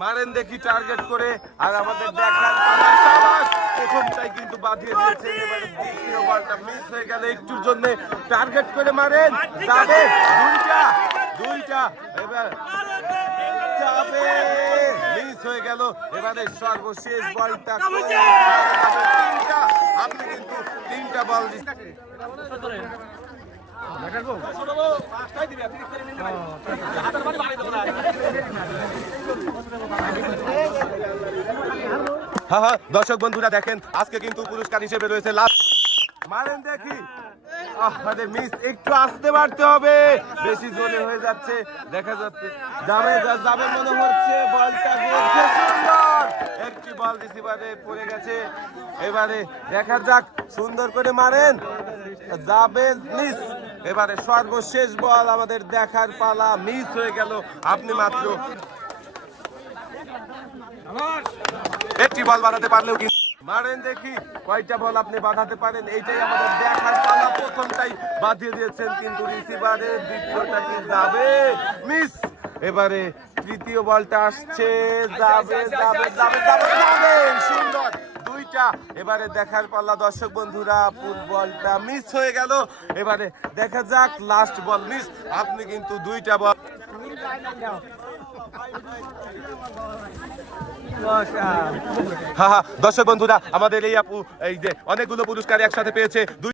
মারেন দেখি টার্গেট করে, আর আমাদের দেখার প্রথমটাই কিন্তু বাঁধিয়ে দিয়েছে। এবারে দ্বিতীয় বলটা মিস হয়ে গেল একটুর জন্য। টার্গেট করে মারেন, যাবে দুইটা এবার যাবে, মিস হয়ে গেল। এবারে সর্বশেষ বলটা তিনটা, আপনি কিন্তু তিনটা বল দিচ্ছেন। হ্যাঁ, দর্শক বন্ধুরা দেখেন, আজকে কিন্তু পুরস্কার হিসেবে রয়েছে লাস্ট মারেন দেখি। মিস, একটু আসতে পারতে হবে, বেশি জোরে হয়ে যাচ্ছে, দেখা যাচ্ছে যাবে মনে হচ্ছে। বলটা গিয়েছে সুন্দর, একটি বল রিসিভারে পড়ে গেছে। এবারে দেখা যাক, সুন্দর করে মারেন, যাবে মিস। এবারে সর্বশেষ বল আমাদের দেখার পালা, মিস হয়ে গেল। আপনি মাত্র একটি বল বানাতে পারলেও কিন্তু মারেন দেখি কয়টা বল আপনি বাঁধাতে পারেন, এইটাই আমাদের দেখার পালা। প্রথমটাই বাঁধিয়ে দিয়েছেন কিন্তু রিসিভারে, দ্বিতীয়টা কি যাবে, মিস। এবারে তৃতীয় বলটা আসছে, যাবে সুন্দর, দুইটা। এবারে দেখার পালা দর্শক বন্ধুরা, ফুটবলটা মিস হয়ে গেল। এবারে দেখা যাক, লাস্ট বল মিস, আপনি কিন্তু দুইটা বল। দর্শক বন্ধুরা, আমাদের এই আপু এই যে অনেকগুলো পুরস্কার একসাথে পেয়েছে।